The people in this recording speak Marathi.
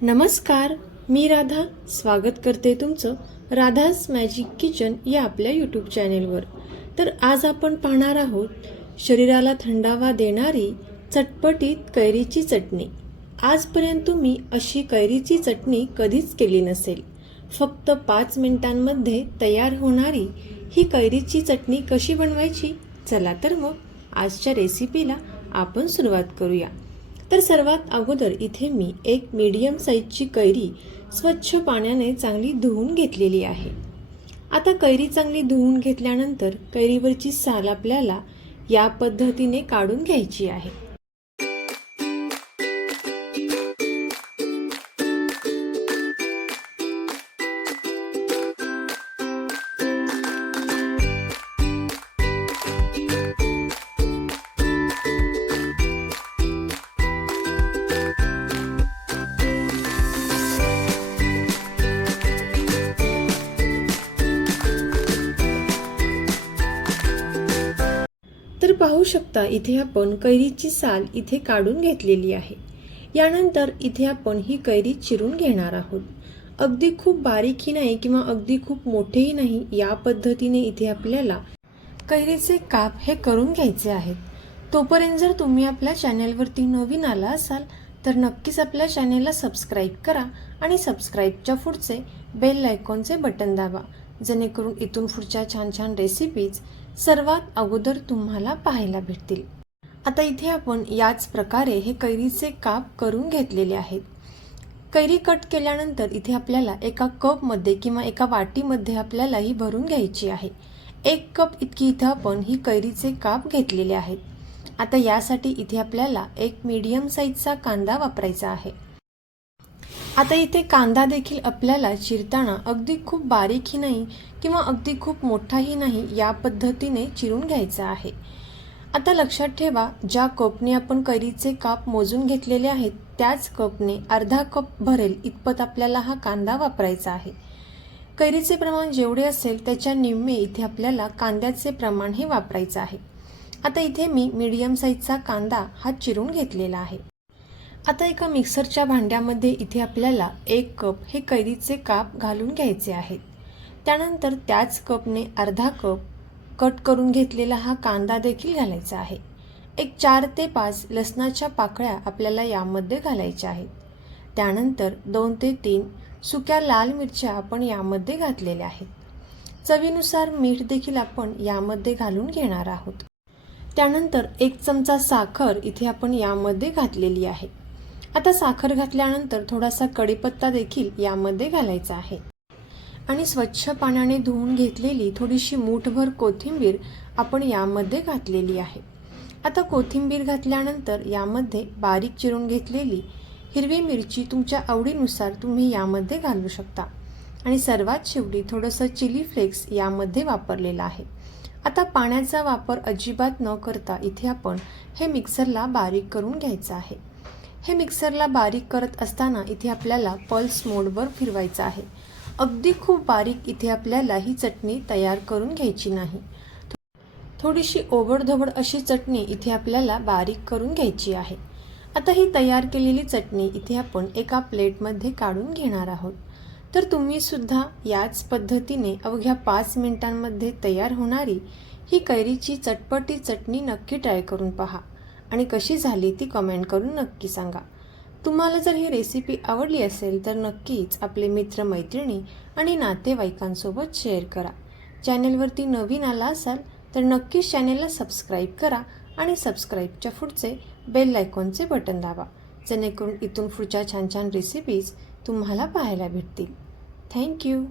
नमस्कार, मी राधा स्वागत करते तुमचं राधास मॅजिक किचन या आपल्या यूट्यूब चॅनेलवर। तर आज आपण पाहणार आहोत शरीराला थंडावा देणारी चटपटीत कैरीची चटणी। आजपर्यंत तुम्ही अशी कैरीची चटणी कधीच केली नसेल। फक्त 5 मिनिटांमध्ये तयार होणारी ही कैरीची चटणी कशी बनवायची, चला तर मग आजच्या रेसिपीला आपण सुरुवात करूया। तर सर्वात अगोदर इथे मी एक मीडियम साईजची कैरी स्वच्छ पाण्याने चांगली धुवून घेतलेली आहे। आता कैरी चांगली धुवून घेतल्यानंतर कैरीवरची साल आपल्याला या पद्धतीने काढून घ्यायची आहे। तर पाहू शकता इथे आपण कैरीची साल इथे काढून घेतलेली आहे। यानंतर इथे आपण ही कैरी चिरून घेणार आहोत। अगदी खूप बारीकही नाही किंवा अगदी खूप मोठेही नाही, या पद्धतीने इथे आपल्याला कैरीचे काप हे करून घ्यायचे आहेत। तोपर्यंत जर तुम्ही आपल्या चॅनलवरती नवीन आला असाल तर नक्कीच आपल्या चॅनलला सबस्क्राईब करा आणि सबस्क्राईबच्या पुढचे बेल आयकॉनचे बटन दाबा, जेणेकरून इथून पुढच्या छान छान रेसिपीज सर्वात अगोदर तुम्हाला पाहायला भेटतील। आता इथे आपण याच प्रकारे हे कैरीचे काप करून घेतलेले आहेत। कैरी कट केल्यानंतर इथे आपल्याला एका कप मध्ये किंवा एका वाटीमध्ये आपल्याला ही भरून घ्यायची आहे। 1 कप इतकी इथे आपण ही कैरीचे काप घेतलेले आहेत। आता यासाठी इथे आपल्याला एक मीडियम साईजचा कांदा वापरायचा आहे। आता इथे कांदा देखील आपल्याला चिरताना अगदी खूप बारीकही नाही किंवा अगदी खूप मोठाही नाही, या पद्धतीने चिरून घ्यायचा आहे। आता लक्षात ठेवा, ज्या कपने आपण कैरीचे काप मोजून घेतलेले आहेत त्याच कपने अर्धा कप भरेल इतपत आपल्याला हा कांदा वापरायचा आहे। कैरीचे प्रमाण जेवढे असेल त्याच्या निम्मे इथे आपल्याला कांद्याचे प्रमाण हे वापरायचं आहे। आता इथे मी मीडियम साईजचा कांदा हा चिरून घेतलेला आहे। आता एका मिक्सरच्या भांड्यामध्ये इथे आपल्याला 1 कप हे कैरीचे काप घालून घ्यायचे आहेत। त्यानंतर त्याच कपने अर्धा कप कट करून घेतलेला हा कांदा देखील घालायचा आहे। एक 4 ते 5 लसणाच्या पाकळ्या आपल्याला यामध्ये घालायच्या आहेत। त्यानंतर 2 ते 3 सुक्या लाल मिरच्या आपण यामध्ये घातलेल्या आहेत। चवीनुसार मीठ देखील आपण यामध्ये घालून घेणार आहोत। त्यानंतर 1 चमचा साखर इथे आपण यामध्ये घातलेली आहे। आता साखर घातल्यानंतर थोडासा कढीपत्ता देखील यामध्ये घालायचा आहे आणि स्वच्छ पाण्याने धुवून घेतलेली थोडीशी मूठभर कोथिंबीर आपण यामध्ये घातलेली आहे। आता कोथिंबीर घातल्यानंतर यामध्ये बारीक चिरून घेतलेली हिरवी मिरची तुमच्या आवडीनुसार तुम्ही यामध्ये घालू शकता आणि सर्वात शेवटी थोडंसं चिली फ्लेक्स यामध्ये वापरलेला आहे। आता पाण्याचा वापर अजिबात न करता इथे आपण हे मिक्सरला बारीक करून घ्यायचं आहे। हे मिक्सरला बारीक करत असताना इथे आपल्याला पल्स मोडवर फिरवायचं आहे। अगदी खूप बारीक इथे आपल्याला ही चटणी तयार करून घ्यायची नाही। थोडीशी ओबडधोबड अशी चटणी इथे आपल्याला बारीक करून घ्यायची आहे। आता ही तयार केलेली चटणी इथे आपण एका प्लेटमध्ये काढून घेणार आहोत। तर तुम्ही सुद्धा याच पद्धतीने अवघ्या 5 मिनिटांमध्ये तयार होणारी ही कैरीची चटपटी चटणी नक्की ट्राय करून पहा आणि कशी झाली ती कमेंट करून नक्की सांगा। तुम्हाला जर ही रेसिपी आवडली असेल तर नक्कीच आपले मित्र मैत्रिणी आणि नातेवाईकांसोबत शेअर करा। चॅनलवरती नवीन आला असाल तर नक्कीच चॅनलला सबस्क्राईब करा आणि सबस्क्राईबच्या पुढचे बेल आयकॉनचे बटन दाबा, जेणेकरून इथून पुढच्या छान छान रेसिपीज तुम्हाला पाहायला भेटतील। थँक्यू।